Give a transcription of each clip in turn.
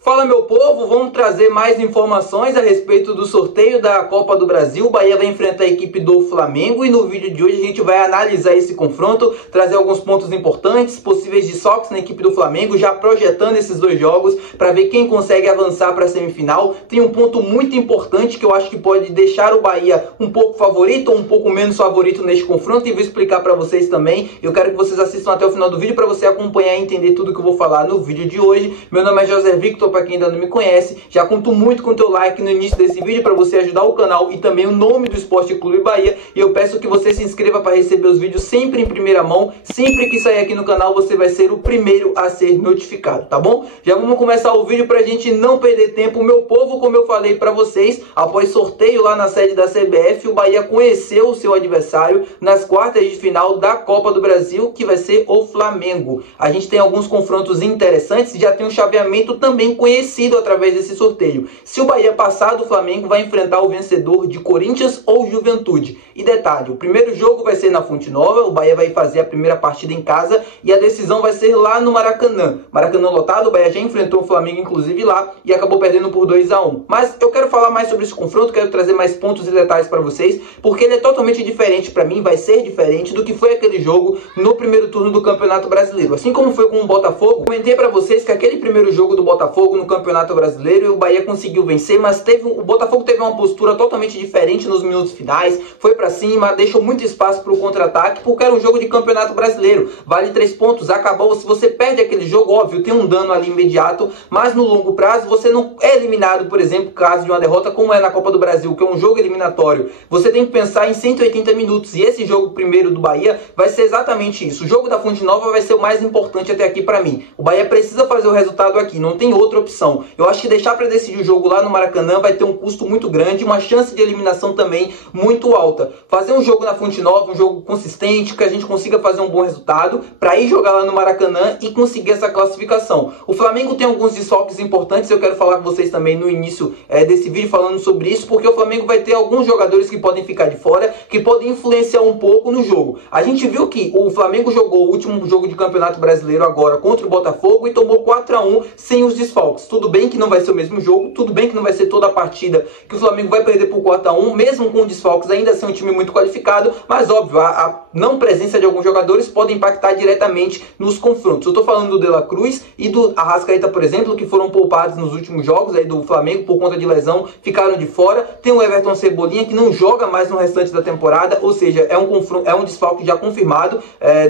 Fala, meu povo, vamos trazer mais informações a respeito do sorteio da Copa do Brasil. O Bahia vai enfrentar a equipe do Flamengo e no vídeo de hoje a gente vai analisar esse confronto, trazer alguns pontos importantes, possíveis desfalques na equipe do Flamengo, já projetando esses dois jogos para ver quem consegue avançar para a semifinal. Tem um ponto muito importante que eu acho que pode deixar o Bahia um pouco favorito ou um pouco menos favorito neste confronto e vou explicar para vocês também. Eu quero que vocês assistam até o final do vídeo para você acompanhar e entender tudo que eu vou falar no vídeo de hoje. Meu nome é José Victor, para quem ainda não me conhece, já conto muito com o teu like no início desse vídeo para você ajudar o canal e também o nome do Esporte Clube Bahia. E eu peço que você se inscreva para receber os vídeos sempre em primeira mão. Sempre que sair aqui no canal você vai ser o primeiro a ser notificado, tá bom? Já vamos começar o vídeo para a gente não perder tempo. Meu povo, como eu falei para vocês, após sorteio lá na sede da CBF, o Bahia conheceu o seu adversário nas quartas de final da Copa do Brasil, que vai ser o Flamengo. A gente tem alguns confrontos interessantes e já tem um chaveamento também conhecido através desse sorteio. Se o Bahia passar do Flamengo, vai enfrentar o vencedor de Corinthians ou Juventude. E detalhe, o primeiro jogo vai ser na Fonte Nova, o Bahia vai fazer a primeira partida em casa e a decisão vai ser lá no Maracanã. Maracanã lotado, o Bahia já enfrentou o Flamengo inclusive lá e acabou perdendo por 2-1. Mas eu quero falar mais sobre esse confronto, quero trazer mais pontos e detalhes para vocês, porque ele é totalmente diferente para mim, vai ser diferente do que foi aquele jogo no primeiro turno do Campeonato Brasileiro. Assim como foi com o Botafogo, comentei para vocês que aquele primeiro jogo do Botafogo no Campeonato Brasileiro e o Bahia conseguiu vencer, mas o Botafogo teve uma postura totalmente diferente nos minutos finais, foi para cima, deixou muito espaço para o contra-ataque, porque era um jogo de Campeonato Brasileiro, vale 3 pontos, acabou. Se você perde aquele jogo, óbvio, tem um dano ali imediato, mas no longo prazo você não é eliminado, por exemplo, caso de uma derrota como é na Copa do Brasil, que é um jogo eliminatório, você tem que pensar em 180 minutos, e esse jogo primeiro do Bahia vai ser exatamente isso. O jogo da Fonte Nova vai ser o mais importante até aqui para mim. O Bahia precisa fazer o resultado aqui, não tem outra opção. Eu acho que deixar para decidir o jogo lá no Maracanã vai ter um custo muito grande, uma chance de eliminação também muito alta. Fazer um jogo na Fonte Nova, um jogo consistente, que a gente consiga fazer um bom resultado, para ir jogar lá no Maracanã e conseguir essa classificação. O Flamengo tem alguns desfalques importantes, eu quero falar com vocês também no início desse vídeo falando sobre isso, porque o Flamengo vai ter alguns jogadores que podem ficar de fora, que podem influenciar um pouco no jogo. A gente viu que o Flamengo jogou o último jogo de Campeonato Brasileiro agora contra o Botafogo e tomou 4-1 sem os desfalques. Tudo bem que não vai ser o mesmo jogo, tudo bem que não vai ser toda a partida que o Flamengo vai perder por 4-1, mesmo com desfalques ainda assim um time muito qualificado, mas óbvio, a não presença de alguns jogadores pode impactar diretamente nos confrontos. Eu tô falando do De La Cruz e do Arrascaeta, por exemplo, que foram poupados nos últimos jogos aí do Flamengo por conta de lesão, ficaram de fora. Tem o Everton Cebolinha, que não joga mais no restante da temporada, ou seja, é um desfalque já confirmado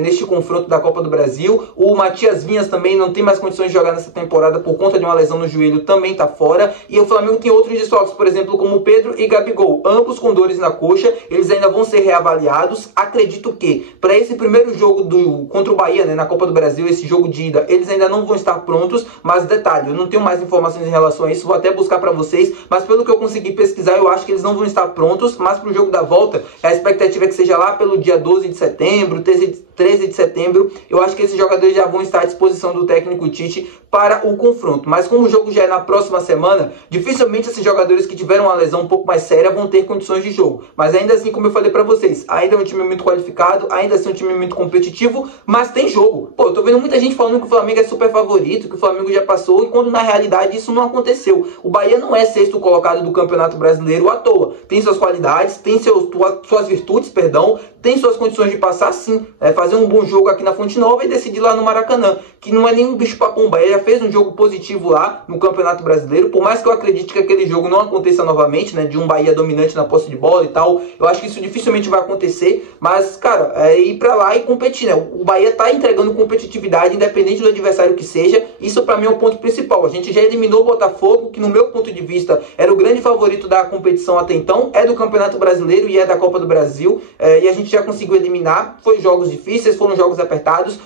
neste confronto da Copa do Brasil. O Matias Vinhas também não tem mais condições de jogar nessa temporada por conta de uma lesão no joelho, também tá fora. E o Flamengo tem outros desfalques, por exemplo, como Pedro e Gabigol, ambos com dores na coxa, eles ainda vão ser reavaliados. Acredito que para esse primeiro jogo contra o Bahia, na Copa do Brasil, esse jogo de ida, eles ainda não vão estar prontos, mas detalhe, eu não tenho mais informações em relação a isso, vou até buscar para vocês, mas pelo que eu consegui pesquisar, eu acho que eles não vão estar prontos, mas para o jogo da volta, a expectativa é que seja lá pelo dia 12 de setembro, 13 de setembro, eu acho que esses jogadores já vão estar à disposição do técnico Tite para o confronto. Mas como o jogo já é na próxima semana, dificilmente esses jogadores que tiveram uma lesão um pouco mais séria vão ter condições de jogo. Mas ainda assim, como eu falei para vocês, ainda é um time muito qualificado, ainda assim é um time muito competitivo, mas tem jogo. Pô, eu tô vendo muita gente falando que o Flamengo é super favorito, que o Flamengo já passou, e quando na realidade isso não aconteceu. O Bahia não é sexto colocado do Campeonato Brasileiro à toa. Tem suas qualidades, tem suas virtudes, perdão, tem suas condições de passar sim, fazer um bom jogo aqui na Fonte Nova e decidir lá no Maracanã, que não é nenhum bicho papão. O Bahia já fez um jogo positivo lá no Campeonato Brasileiro, por mais que eu acredite que aquele jogo não aconteça novamente, de um Bahia dominante na posse de bola e tal, eu acho que isso dificilmente vai acontecer, mas, cara, é ir pra lá e competir, O Bahia tá entregando competitividade, independente do adversário que seja, isso pra mim é o ponto principal. A gente já eliminou o Botafogo, que no meu ponto de vista era o grande favorito da competição até então, é do Campeonato Brasileiro e é da Copa do Brasil, e a gente já conseguiu eliminar. Foi jogos difíceis, foram jogos apertados,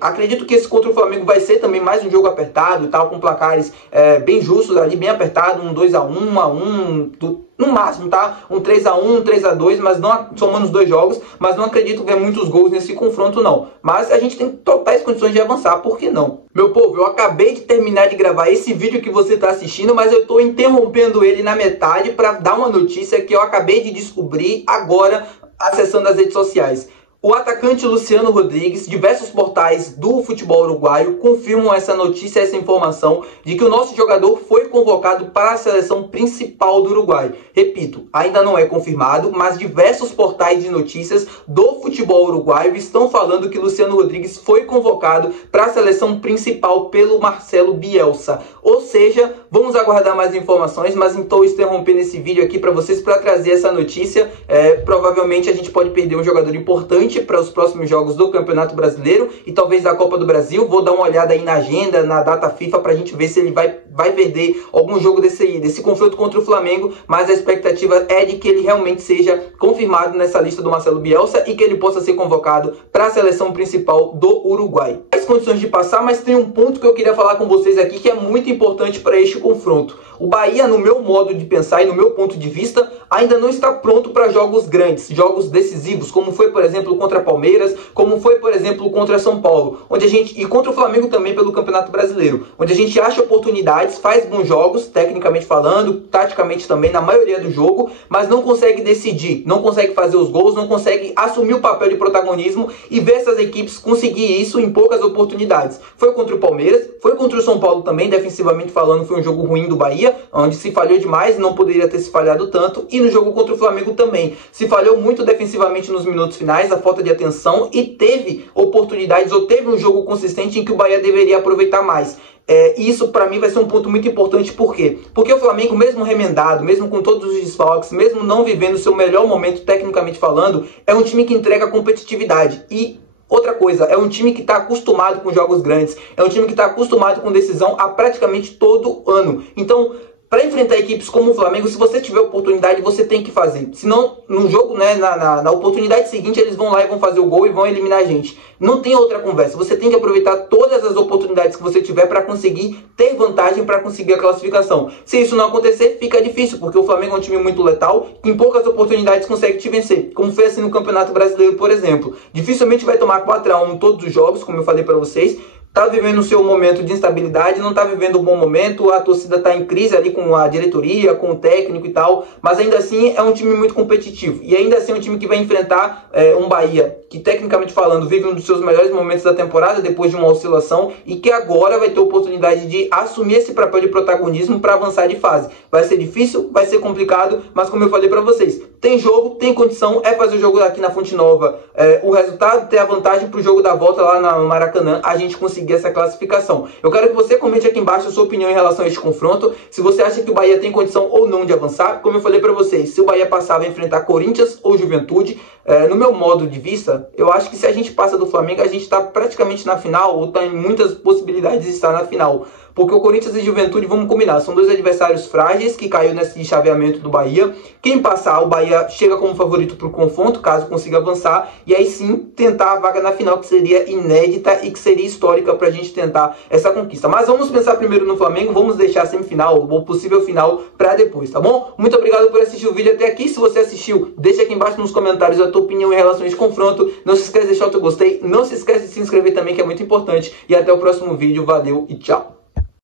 acredito que esse contra o Flamengo vai ser também mais um jogo apertado e tal, com placares bem justos ali, bem apertado, um 2-1, 1-1, no máximo, tá? Um 3-1, um 3-2, mas não somando os dois jogos, mas não acredito ver muitos gols nesse confronto não. Mas a gente tem totais condições de avançar, por que não? Meu povo, eu acabei de terminar de gravar esse vídeo que você está assistindo, mas eu estou interrompendo ele na metade para dar uma notícia que eu acabei de descobrir agora acessando as redes sociais. O atacante Luciano Rodrigues, diversos portais do futebol uruguaio confirmam essa notícia, essa informação de que o nosso jogador foi convocado para a seleção principal do Uruguai. Repito, ainda não é confirmado, mas diversos portais de notícias do futebol uruguaio estão falando que Luciano Rodrigues foi convocado para a seleção principal pelo Marcelo Bielsa. Ou seja, vamos aguardar mais informações, mas estou interrompendo esse vídeo aqui para vocês para trazer essa notícia. Provavelmente a gente pode perder um jogador importante para os próximos jogos do Campeonato Brasileiro e talvez da Copa do Brasil. Vou dar uma olhada aí na agenda, na data FIFA, para a gente ver se ele vai perder algum jogo desse confronto contra o Flamengo, mas a expectativa é de que ele realmente seja confirmado nessa lista do Marcelo Bielsa e que ele possa ser convocado para a seleção principal do Uruguai. As condições de passar, mas tem um ponto que eu queria falar com vocês aqui que é muito importante para este confronto. O Bahia, no meu modo de pensar e no meu ponto de vista, ainda não está pronto para jogos grandes, jogos decisivos, como foi, por exemplo, contra Palmeiras, como foi, por exemplo, contra São Paulo, e contra o Flamengo também pelo Campeonato Brasileiro, onde a gente acha oportunidades, faz bons jogos, tecnicamente falando, taticamente também, na maioria do jogo, mas não consegue decidir, não consegue fazer os gols, não consegue assumir o papel de protagonismo e ver essas equipes conseguir isso em poucas oportunidades. Foi contra o Palmeiras, foi contra o São Paulo também, defensivamente falando, foi um jogo ruim do Bahia, onde se falhou demais, não poderia ter se falhado tanto, e no jogo contra o Flamengo também. Se falhou muito defensivamente nos minutos finais, a falta de atenção, e teve oportunidades, ou teve um jogo consistente em que o Bahia deveria aproveitar mais. Isso para mim vai ser um ponto muito importante. Por quê? Porque o Flamengo, mesmo remendado, mesmo com todos os desfalques, mesmo não vivendo o seu melhor momento tecnicamente falando, é um time que entrega competitividade. E outra coisa, é um time que está acostumado com jogos grandes, é um time que está acostumado com decisão a praticamente todo ano. Então, para enfrentar equipes como o Flamengo, se você tiver oportunidade, você tem que fazer. Senão, no jogo, né, na oportunidade seguinte, eles vão lá e vão fazer o gol e vão eliminar a gente. Não tem outra conversa. Você tem que aproveitar todas as oportunidades que você tiver para conseguir ter vantagem, para conseguir a classificação. Se isso não acontecer, fica difícil, porque o Flamengo é um time muito letal, que em poucas oportunidades consegue te vencer. Como foi assim no Campeonato Brasileiro, por exemplo. Dificilmente vai tomar 4-1 em todos os jogos, como eu falei para vocês. Está vivendo o seu momento de instabilidade, não está vivendo um bom momento, a torcida está em crise ali com a diretoria, com o técnico e tal, mas ainda assim é um time muito competitivo, e ainda assim é um time que vai enfrentar um Bahia, que tecnicamente falando vive um dos seus melhores momentos da temporada, depois de uma oscilação, e que agora vai ter oportunidade de assumir esse papel de protagonismo para avançar de fase. Vai ser difícil, vai ser complicado, mas como eu falei para vocês, tem jogo, tem condição, é fazer o jogo aqui na Fonte Nova, o resultado, ter a vantagem para o jogo da volta lá no Maracanã, a gente conseguir essa classificação. Eu quero que você comente aqui embaixo a sua opinião em relação a este confronto, se você acha que o Bahia tem condição ou não de avançar. Como eu falei para vocês, se o Bahia passar, vai enfrentar Corinthians ou Juventude. No meu modo de vista, eu acho que se a gente passa do Flamengo, a gente está praticamente na final, ou está em muitas possibilidades de estar na final. Porque o Corinthians e Juventude, vamos combinar, são dois adversários frágeis que caiu nesse chaveamento do Bahia. Quem passar, o Bahia chega como favorito para o confronto, caso consiga avançar, e aí sim tentar a vaga na final, que seria inédita e que seria histórica para a gente tentar essa conquista. Mas vamos pensar primeiro no Flamengo, vamos deixar a semifinal, ou possível final, para depois, tá bom? Muito obrigado por assistir o vídeo até aqui. Se você assistiu, deixa aqui embaixo nos comentários a tua opinião em relação a esse confronto. Não se esquece de deixar o teu gostei, não se esquece de se inscrever também, que é muito importante. E até o próximo vídeo, valeu e tchau!